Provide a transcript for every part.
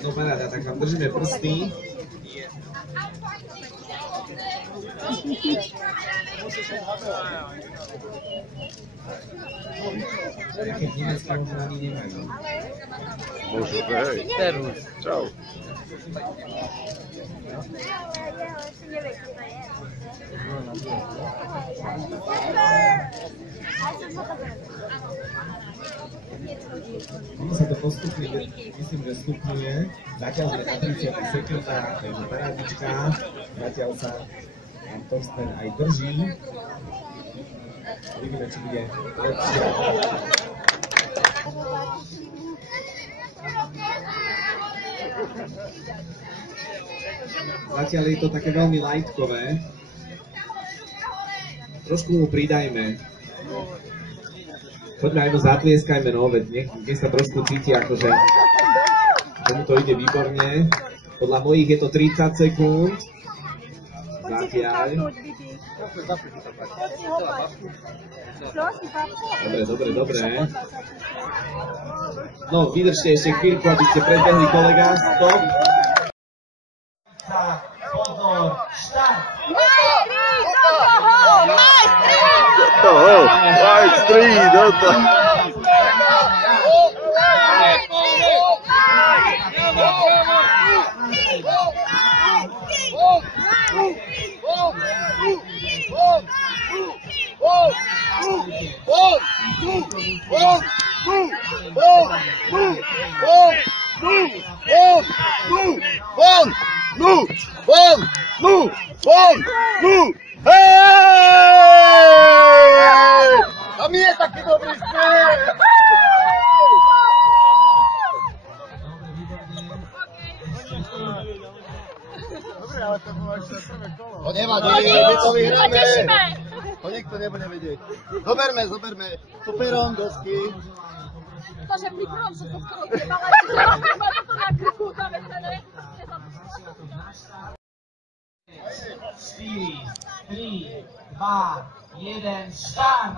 No paráda, tak vám držíme prsty. Také nemecké možno ani nemajú. Možno, hej. Čau. Ono sa to postupne, myslím, že stupňuje. Zatiaľ sme na 30 sekundách, takže parádička. Zatiaľ sa nám Torsten aj drží. Uvidíme, či bude lepšie. Zatiaľ je to také veľmi lightkové. Trošku mu pridajme. Poďme aj mu zatlieskajme, no, veď nech sa trošku cíti, akože že mu to ide výborne. Podľa mojich je to 30 sekúnd. Zatiaľ. Dobre. No, vydržte ešte chvíľku, aby ste predbehli kolega. Stop. Pozor, štart! Majstri, do toho! Tam je taký dobrý spiev! Dobre, ale to bolo ešte prvé kolo. To nevadí, my to vyhráme. To nikto nebude vedieť. Zoberme. Superom, dosky. Takže pri prvom som to skoro odjebala, čiže mám to na krku zavesené. 4, 3, 2, 1, štart!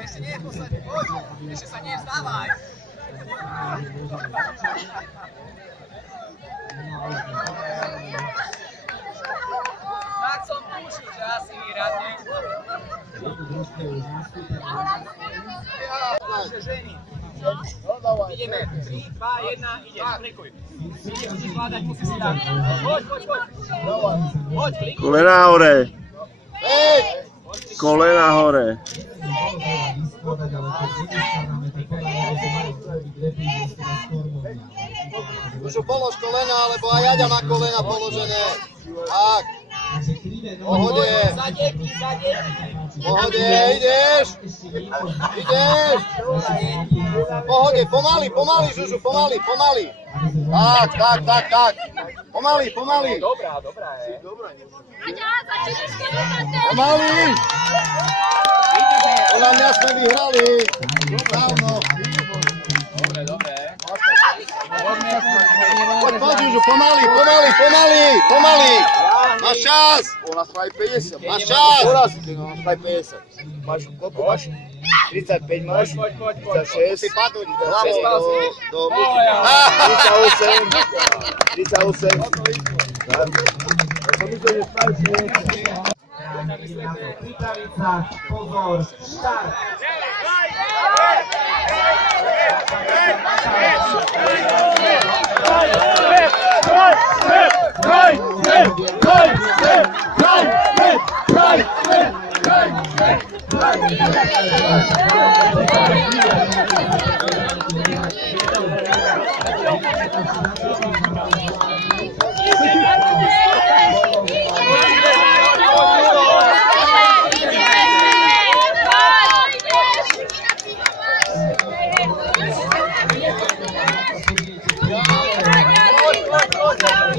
Ešte nie je posledný, poď, ešte sa nie vzdávaj. Tak som tušil, že asi vyradne. Ženy. Ideme, 3, 2, 1, ideš, klikuj. Musíš zvládať, musíš si dať. Poď. Poď, klikuj. Kolena hore. Kolena hore. Už polož kolena, lebo aj Jaďa má kolena položené. Tak. Pohode. Pohode, ideš. Pohode, pomaly, Žužu, pomaly. Tak. Pomaly. Dobrá, je. Aďa, začínaš keď Pomaly. Podľa mňa sme vyhrali. Dávno. Dobre. Poď, Žužu, pomaly. Máš čas. Ona sa aj 50. Máš čas. Ona sa aj 50. Máš koľko máš? 35 máš? 36. Si padnúť hlavou do 38. Pripraviť sa, pozor, štart!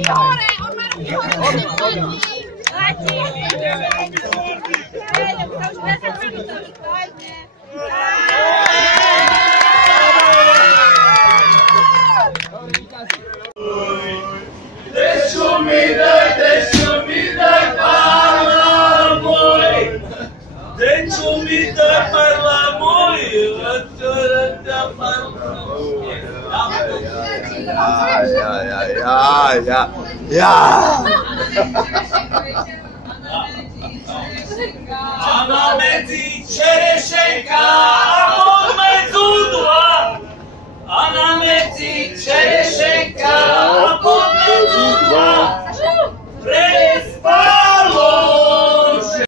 ruky hore, on má ruky hore. Letí. To už 10 minút, to už pojďme. Deixa mi dai parla moi. Deixa mi dai parla moi. Mama mi dice